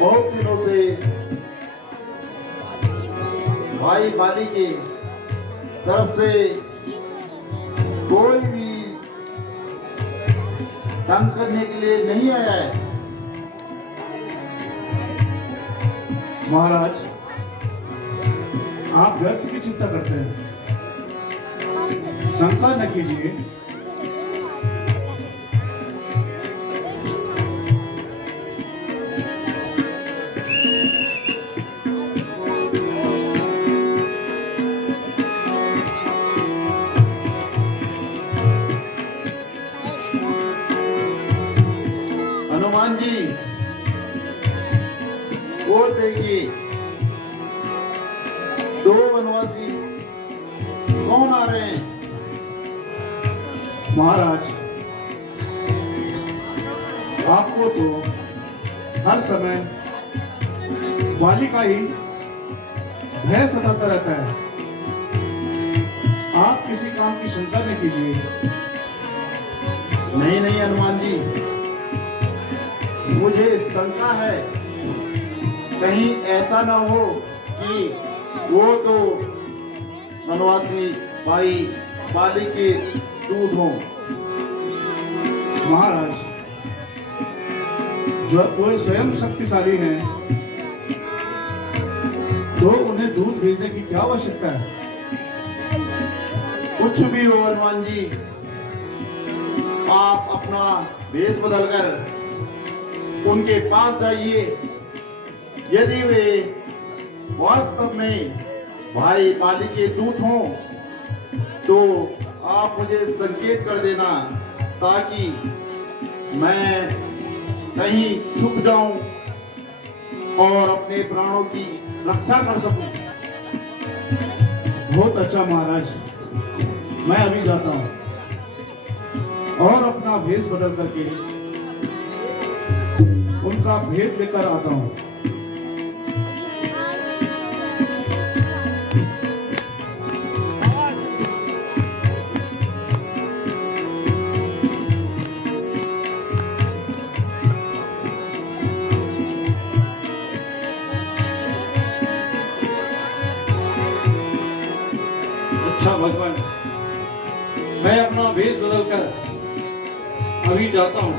बहुत दिनों से भाई बाली की तरफ से कोई भी तंग करने के लिए नहीं आया है। महाराज, आप व्यर्थ की चिंता करते हैं। शंका न कीजिए। हनुमान जी, वो देखिए, दो वनवासी कौन आ रहे हैं? महाराज, आपको तो हर समय वाली का ही भय सताता रहता है। आप किसी काम की चिंता न कीजिए। नहीं नहीं हनुमान जी, मुझे शंका है, कहीं ऐसा ना हो कि वो तो वनवासी भाई बाली के दूध हों। महाराज, जो कोई स्वयं शक्तिशाली हैं, तो उन्हें दूध भेजने की क्या आवश्यकता है? कुछ भी हो हनुमान जी, आप अपना वेश बदलकर उनके पास जाइए। यदि वे वास्तव में भाई बाली के दूत हों तो आप मुझे संकेत कर देना, ताकि मैं कहीं छुप जाऊं और अपने प्राणों की रक्षा कर सकूं। बहुत अच्छा महाराज, मैं अभी जाता हूं और अपना भेष बदल करके उनका भेद लेकर आता हूं। अच्छा भगवान, मैं अपना वेश बदलकर अभी जाता हूँ।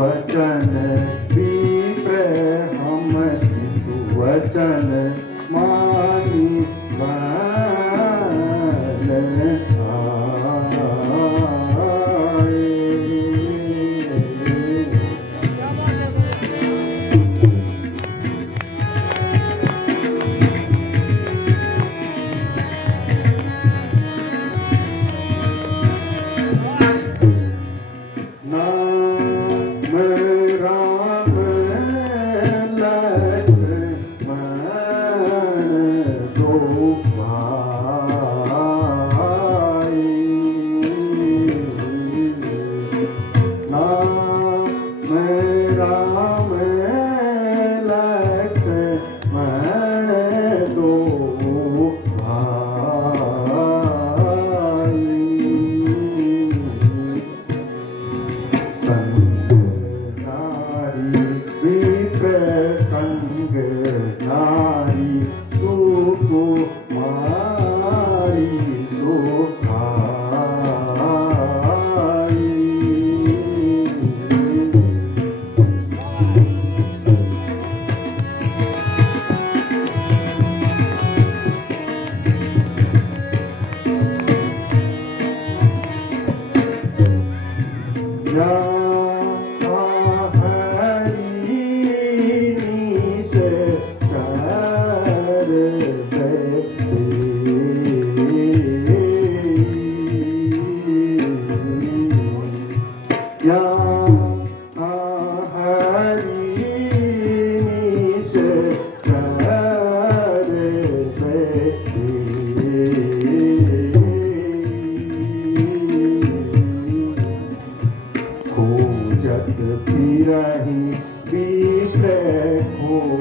वचन विप्र हम वचन मानी मान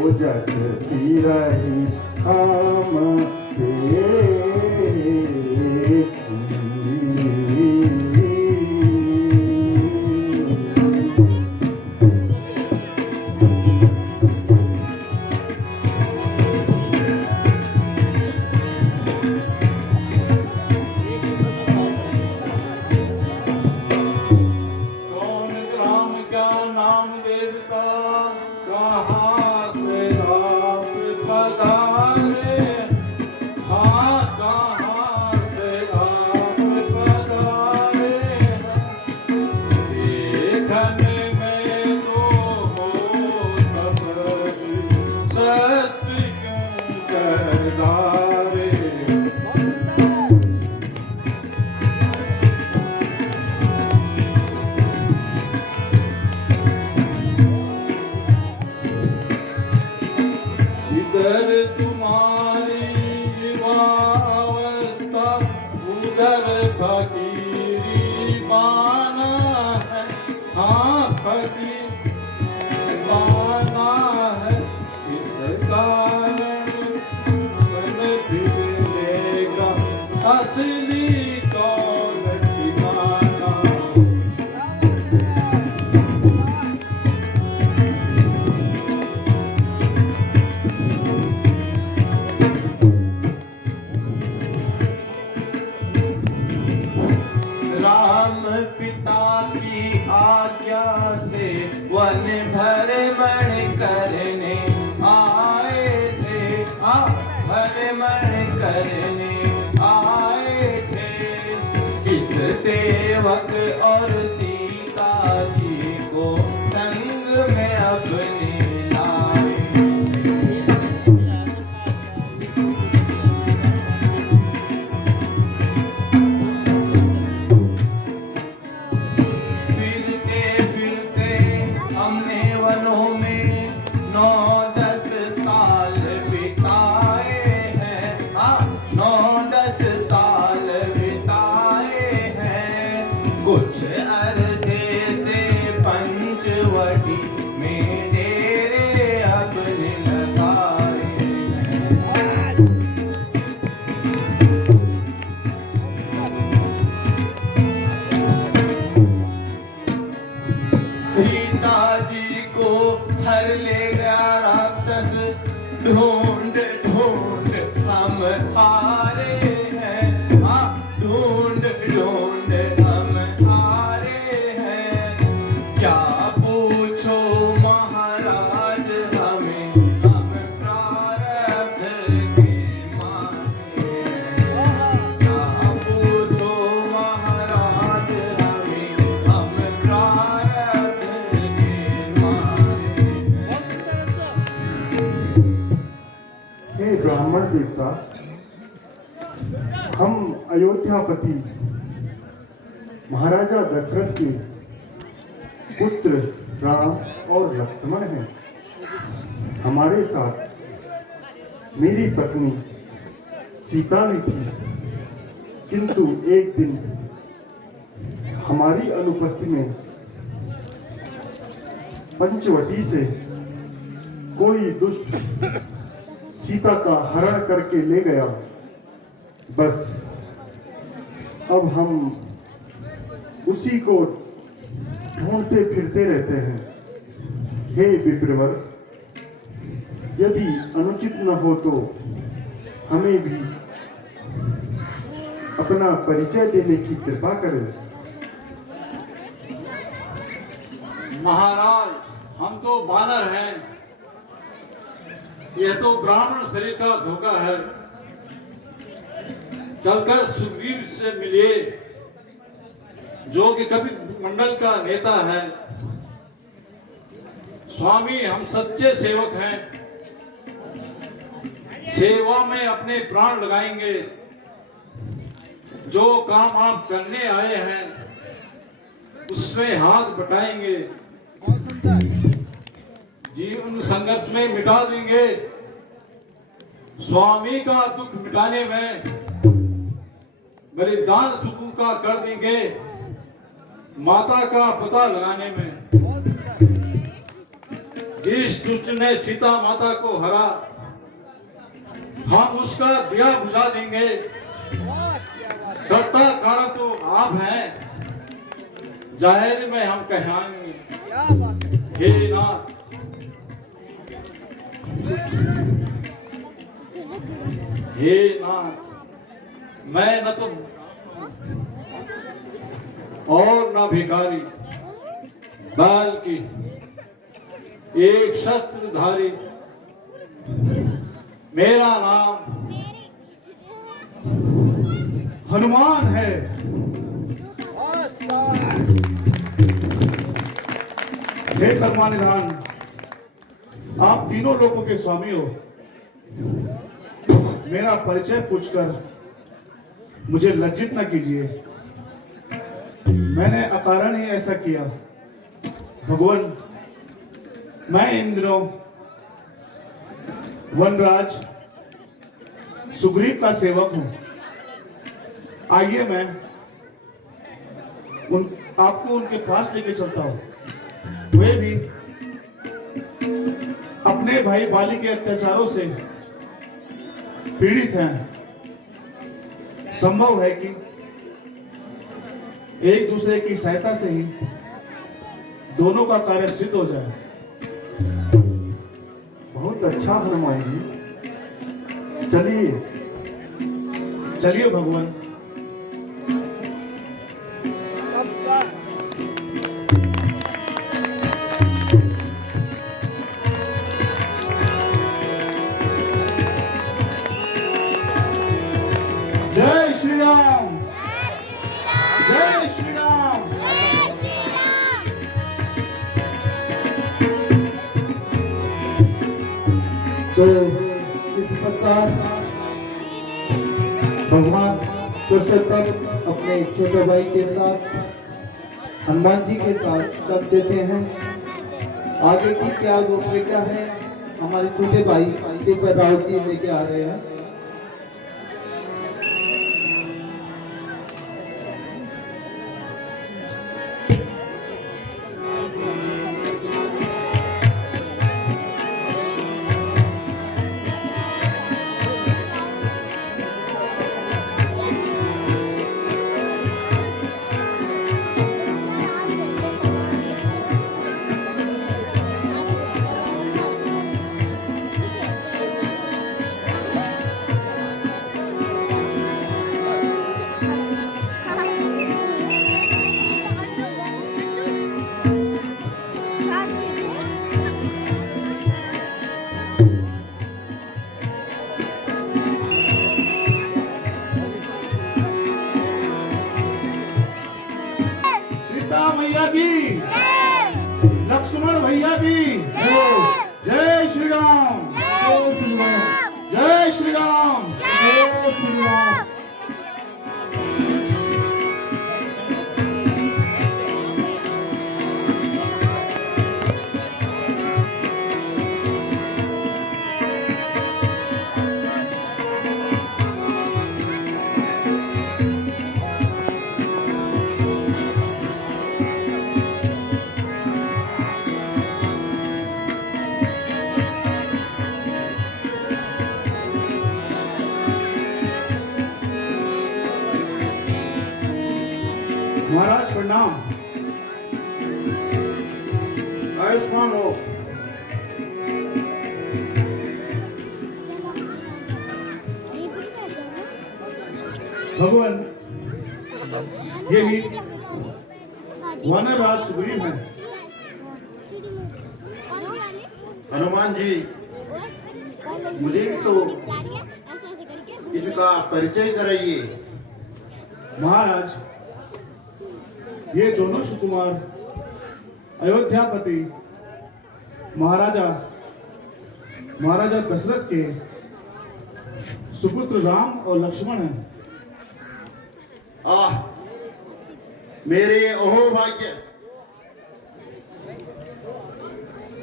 खोजत फिरहि हम हाँ फकीर माना है इस कारण बन फिरनेगा असली कौन ठिकाना। राम पिता की आज्ञा से वन भ्रमण करने आए थे, भ्रमण करने आए थे। किस सेवक और सीता जी को संग में अपने लाए। फिरते फिरते हमने वनों में 9-10 साल बिताए हैं, 9-10 साल बिताए हैं। कुछ अरसे से पंचवटी में डेरे अपने लगाए हैं। सीता जी को हर ले गया राक्षस, ढूंढ ढूंढ हम हारे हैं, ढूंढ ढूंढ हम हारे हैं। क्या पूछो महाराज हमें, हम प्रारब्ध के मारे हैं। क्या पूछो महाराज हमें, हम प्रारब्ध के मारे हैं। हे ब्राह्मण देवता, हम अयोध्यापति महाराजा दशरथ के पुत्र राम और लक्ष्मण हैं। हमारे साथ मेरी पत्नी सीता भी थी, किंतु एक दिन हमारी अनुपस्थिति में पंचवटी से कोई दुष्ट सीता का हरण करके ले गया। बस अब हम उसी को ढूंढते फिरते रहते हैं। हे विप्रवर, यदि अनुचित न हो तो हमें भी अपना परिचय देने की कृपा करें। महाराज हम तो बानर हैं, यह तो ब्राह्मण शरीर का धोखा है। चलकर सुग्रीव से मिलिए, जो कि कवि मंडल का नेता है। स्वामी हम सच्चे सेवक हैं, सेवा में अपने प्राण लगाएंगे। जो काम आप करने आए हैं उसमें हाथ बटाएंगे, जीवन संघर्ष में मिटा देंगे। स्वामी का दुख मिटाने में, बलिदान सुकू का कर देंगे, माता का पता लगाने में। जिस दुष्ट ने सीता माता को हरा, हम उसका दिया बुझा देंगे। कर्ता कारक तो आप हैं, जाहिर में हम कहेंगे। हे नाथ, हे नाथ, मैं न तो और न भिखारी, बल्कि एक शस्त्रधारी। मेरा नाम हनुमान है। हे कर्मानिधान, आप तीनों लोगों के स्वामी हो। मेरा परिचय पूछकर मुझे लज्जित न कीजिए। मैंने अकारण ही ऐसा किया। भगवान, मैं इन दिनों वनराज सुग्रीव का सेवक हूं। आइए मैं आपको उनके पास लेके चलता हूं। वे भी अपने भाई बाली के अत्याचारों से पीड़ित हैं। संभव है कि एक दूसरे की सहायता से ही दोनों का कार्य सिद्ध हो जाए। बहुत अच्छा हनुमान जी, चलिए। चलिए भगवान। जय श्री राम, जय श्री राम। तो इस प्रकार भगवान पुरुषोत्तम अपने छोटे भाई के साथ हनुमान जी के साथ चल देते हैं। आगे की क्या रूपरेखा है हमारे छोटे भाई दीपक राव जी लेके आ रहे हैं। सीता मैया की, लक्ष्मण भैया की, जय श्री राम, जय श्री राम। महाराज प्रणाम। आयुष्मान हो। भगवान, यही वानरराज सुग्रीव हैं। हनुमान जी, मुझे भी तो इनका परिचय कराइए। महाराज, ये दोनों सुकुमार अयोध्यापति महाराजा दशरथ के सुपुत्र राम और लक्ष्मण हैं। आह, मेरे अहो भाग्य,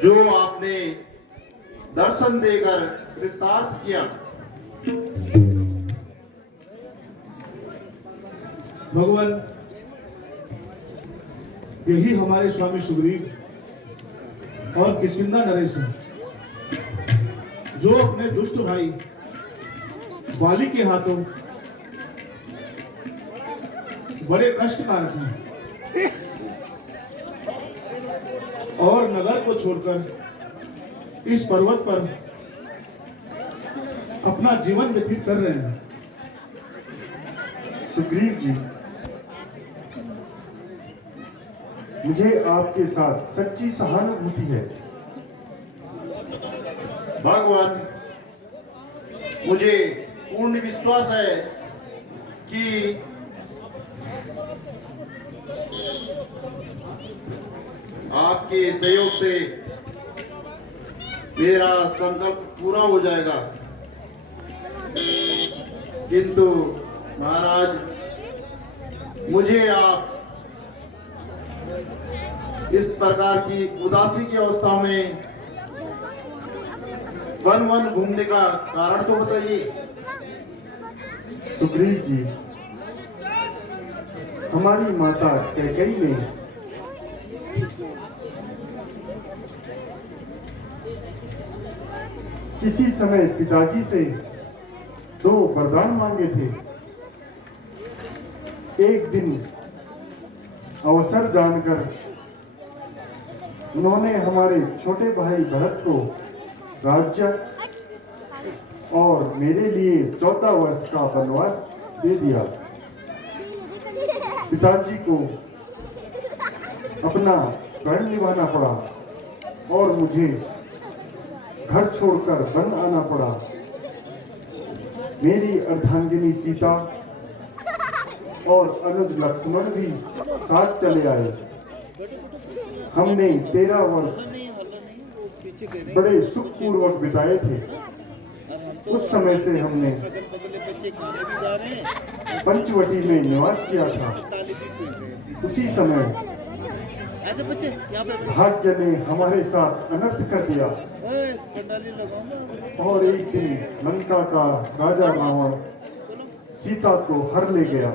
जो आपने दर्शन देकर कृतार्थ किया। भगवान, यही हमारे स्वामी सुग्रीव और किष्किंधा नरेश हैं, जो अपने दुष्ट भाई बाली के हाथों बड़े कष्टकारक हैं और नगर को छोड़कर इस पर्वत पर अपना जीवन व्यतीत कर रहे हैं। सुग्रीव जी, मुझे आपके साथ सच्ची सहानुभूति है। भगवान, मुझे पूर्ण विश्वास है कि आपके सहयोग से मेरा संकल्प पूरा हो जाएगा। किंतु महाराज, मुझे आप इस प्रकार की उदासी की अवस्था में वन वन घूमने का कारण तो बताइए। सुग्रीव जी, हमारी माता कैकेयी ने किसी समय पिताजी से 2 वरदान मांगे थे। एक दिन अवसर जानकर उन्होंने हमारे छोटे भाई भरत को राज्य और मेरे लिए 14 वर्ष का वनवास दे दिया। पिताजी को अपना प्रण निभाना पड़ा और मुझे घर छोड़कर वन आना पड़ा। मेरी अर्धांगिनी सीता और अनुज लक्ष्मण भी साथ चले आए। हमने 13 वर्ष बड़े सुखपूर्वक बिताए थे। उस समय से हमने पंचवटी में निवास किया था। उसी समय भाग्य ने हमारे साथ अनर्थ कर दिया और एक दिन लंका का राजा रावण सीता को हर ले गया।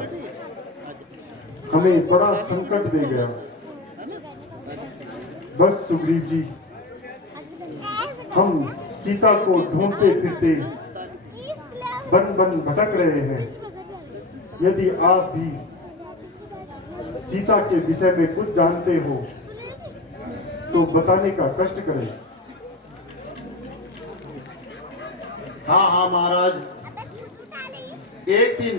हमें बड़ा संकट दे गया। बस सुग्रीव जी, हम सीता को ढूंढते फिरते वन वन भटक रहे हैं। यदि आप भी सीता के विषय में कुछ जानते हो तो बताने का कष्ट करें। हाँ महाराज, एक दिन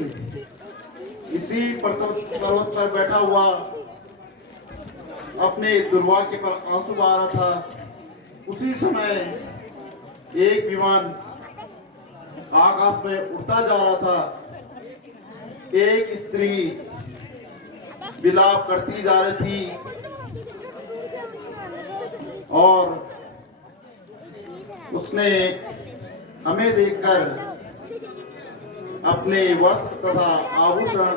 इसी पर्वत पर बैठा हुआ अपने दुर्भाग्य पर आंसू बहा रहा था। उसी समय एक विमान आकाश में उड़ता जा रहा था। एक स्त्री विलाप करती जा रही थी और उसने हमें देखकर अपने वस्त्र तथा आभूषण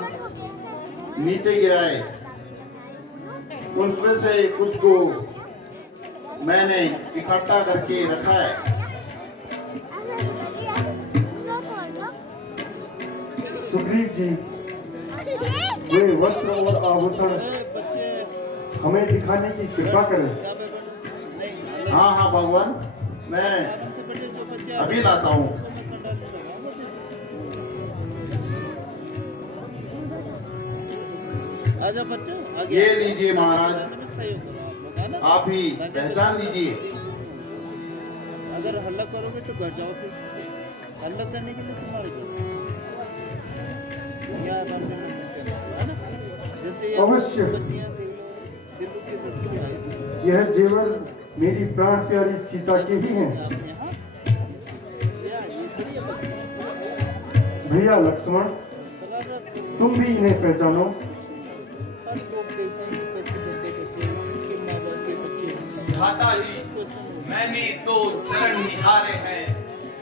नीचे गिराए। उनमें से कुछ को मैंने इकट्ठा करके रखा है। सुग्रीव जी, वे वस्त्र और आभूषण हमें दिखाने की कृपा करें। हाँ भगवान, मैं अभी लाता हूँ। ये लीजिए महाराज, आप ही पहचान लीजिए। अगर हल्ला करोगे तो घर जाओ। फिर हल्ला करने के लिए तुम्हारे घर है ना। जैसे ये अवश्य। बच्चियां थी, दिल्ली के बच्चे आए थे। यह जेवर मेरी प्राण प्यारी सीता के ही हैं। आपने यहाँ ये बढ़िया भैया लक्ष्मण, सलाह तुम भी इन्हें पहचानो। सब लोग देखते हैं कैसे करते बच्चे, किसके माँ बाप के बच्चे हैं। भ्राता जी, मैंने तो चरण निहारे हैं,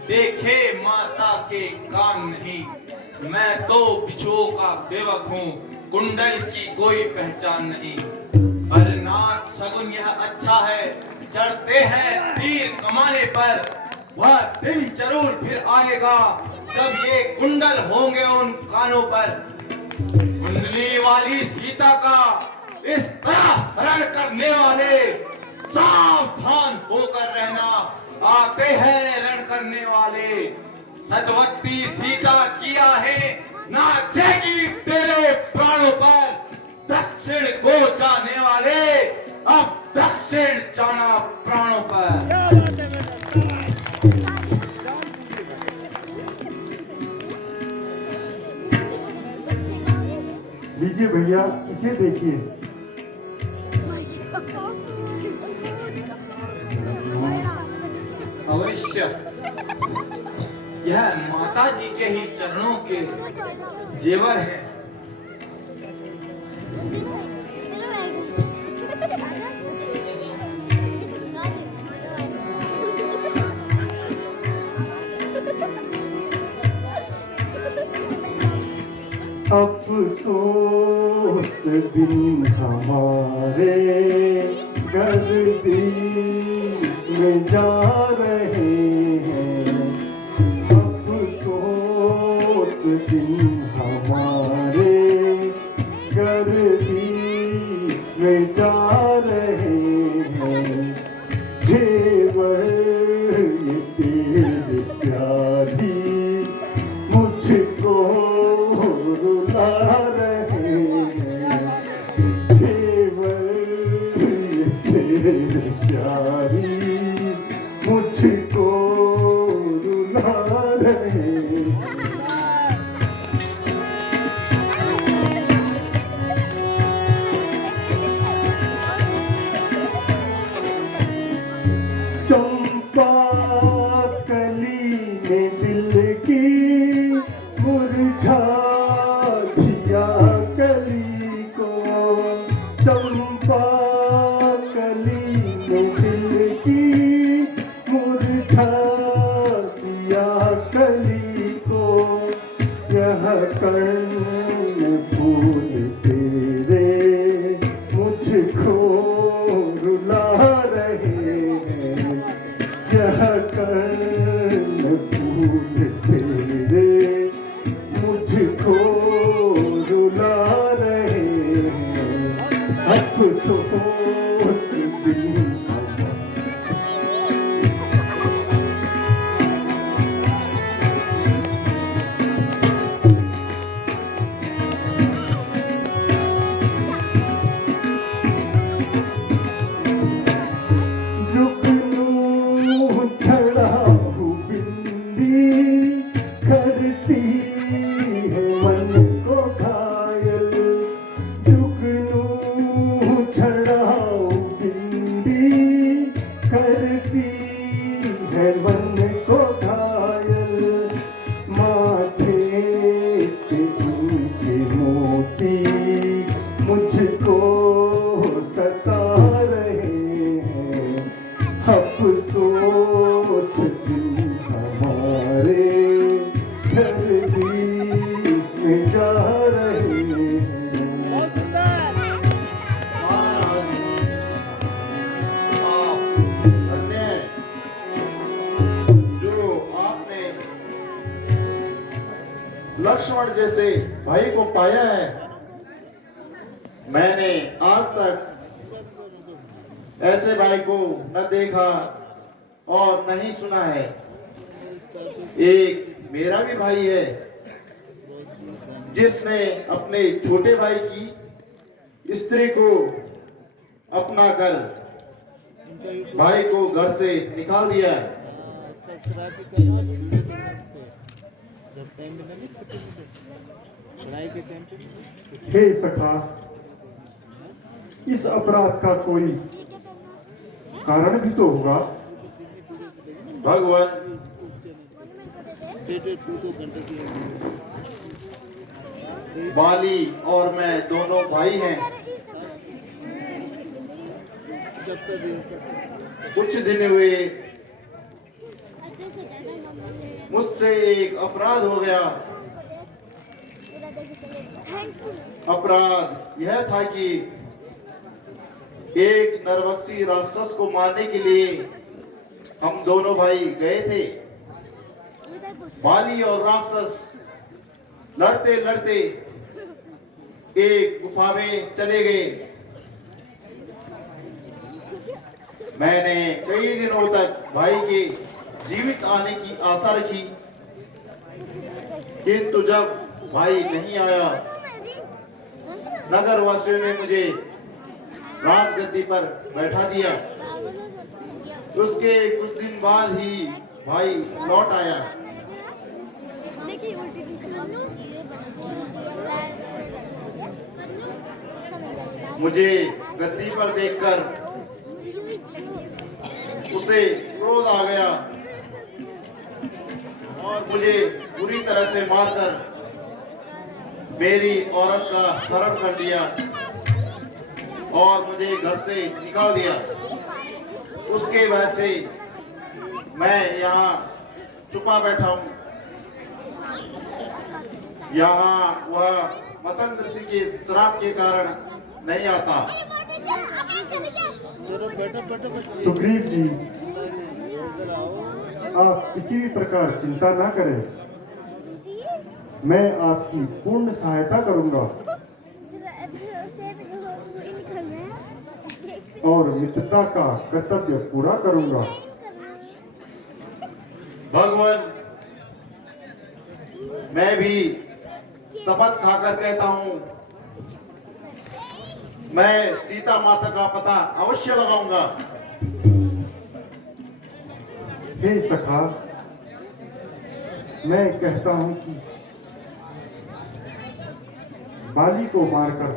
देखे माता के कान नहीं। मैं तो बिछुओं का सेवक हूँ, कुंडल की कोई पहचान नहीं। पर नाथ सगुन यह अच्छा है, चढ़ते हैं तीर कमाने पर। वह दिन जरूर फिर आएगा जब ये कुंडल होंगे उन कानों पर। कुंडली वाली सीता का इस तरह हरण करने वाले सावधान होकर रहना, आते हैं रण करने वाले। सतवती सीता किया है नाचेगी तेरे प्राणों पर। दक्षिण को जाने वाले अब दक्षिण जाना प्राणों पर। लीजिए भैया, इसे देखिए। अवश्य, यह माता जी के ही चरणों के जेवर हैं। अफसोस दिन हमारे गर्दिश में जा रहे हैं। अफसोस दिन हमारे गर्दिश में जा रहे हैं जेवर ये तेरे प्यारी मुझको रुला रहे हैं जेवर ये तेरे प्यारी मुझको रुला रहे हैं। चंपा कली ने दिल की मुरझा दिया कली को चंपा कली ने दिल की मुरझा दिया कली को यह कर्ण फूल तेरे मुझको रुला रहे हैं यह कर्ण फूल तेरे मुझको रुला रहे हैं अफसोस दिन जुगनू छड़ाऊ बिंदी करती है मन को घायल जुगनू छड़ाऊ बिंदी करती है मन को घायल माथे पे उनके मोती मुझको सता रहे हैं अफसोस दिन हमारे जल्दी में जा रहे हैं बहुत सुंदर महाराज आप धन्य हैं जो आपने लक्ष्मण जैसे भाई को पाया है मैंने आज तक ऐसे भाई को न देखा और नहीं सुना है एक मेरा भी भाई है जिसने अपने छोटे भाई की स्त्री को अपना कर भाई को घर से निकाल दिया सब्सक्राइब भी करना वीडियो देना उस पे जब टाइम मिले ना छुट्टी मिले पढ़ाई के टाइम पे हे सखा इस अपराध का कोई कारण भी तो होगा भगवान डेढ़ 2 घंटे की बाली और मैं दोनों भाई हैं जब तक भी हो सकता कुछ दिन हुए मुझसे एक अपराध हो गया अपराध यह था कि एक नरभक्षी राक्षस को मारने के लिए हम दोनों भाई गए थे बाली और राक्षस लड़ते लड़ते एक गुफा में चले गए मैंने कई दिनों तक भाई के जीवित आने की आशा रखी किंतु जब भाई नहीं आया नगर वासियों ने मुझे राजगद्दी पर बैठा दिया उसके कुछ दिन बाद ही भाई लौट आया मुझे गद्दी पर देखकर उसे क्रोध आ गया और मुझे बुरी तरह से मारकर मेरी औरत का हरण कर लिया और मुझे घर से निकाल दिया उसके वजह से मैं यहाँ छुपा बैठा हूँ यहाँ वह मतन ऋषि के श्राप के कारण नहीं आता चलो बैठो बैठो बैठो सुग्रीव जी इधर आओ आप किसी भी प्रकार चिंता ना करें मैं आपकी पूर्ण सहायता करूंगा और मित्रता का कर्तव्य पूरा करूंगा। भगवान, मैं भी शपथ खाकर कहता हूं, मैं सीता माता का पता अवश्य लगाऊंगा। हे सखा, मैं कहता हूं कि बाली को मारकर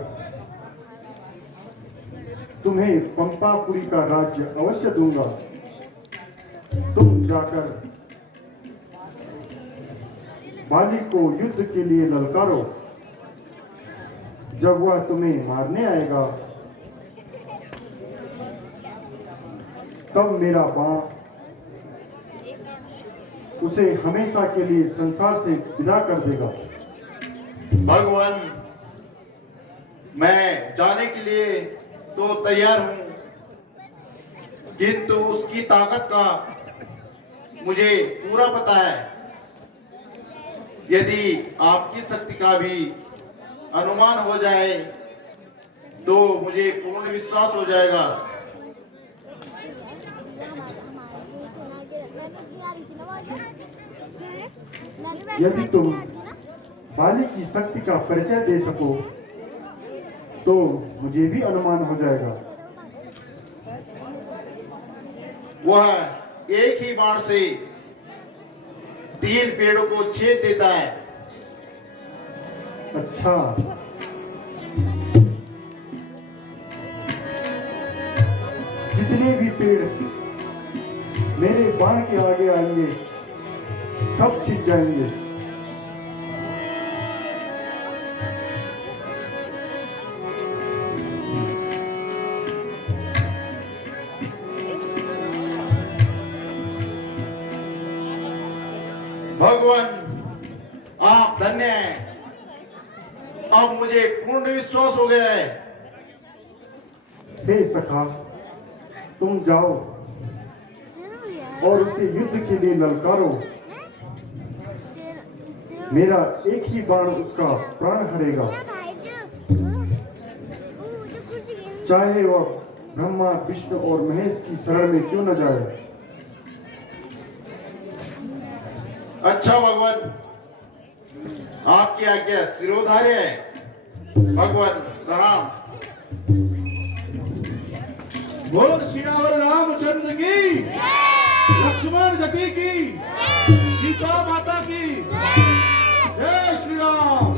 तुम्हें पंपापुरी का राज्य अवश्य दूंगा। तुम जाकर बाली को युद्ध के लिए ललकारो। जब वह तुम्हें मारने आएगा, तब मेरा बाण उसे हमेशा के लिए संसार से विदा कर देगा। भगवान, मैं जाने के लिए तो तैयार हूं, किंतु उसकी ताकत का मुझे पूरा पता है। यदि आपकी शक्ति का भी अनुमान हो जाए तो मुझे पूर्ण विश्वास हो जाएगा। यदि तुम बाली की शक्ति का परिचय दे सको तो मुझे भी अनुमान हो जाएगा। वह एक ही बाण से 3 पेड़ों को छेद देता है। अच्छा, जितने भी पेड़ मेरे बाण के आगे आएंगे सब छिप जाएंगे। भगवान, आप धन्य हैं। अब मुझे पूर्ण विश्वास हो गया है। हे सखा, तुम जाओ और उसे युद्ध के लिए ललकारो। मेरा एक ही बाण उसका प्राण हरेगा, चाहे वह ब्रह्मा, विष्णु और महेश की शरण में क्यों न जाए। अच्छा भगवान, आपकी आज्ञा सिरोधार्य है। भगवान प्रणाम। बोल सियावर रामचंद्र की, लक्ष्मण जति की, सीता माता की जय श्री राम।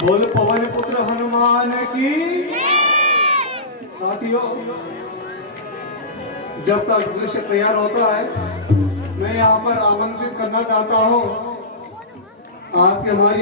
बोल पवन पुत्र हनुमान की। साथियों, जब तक दृश्य तैयार होता है, मैं यहाँ पर आमंत्रित करना चाहता हूँ आज की हमारी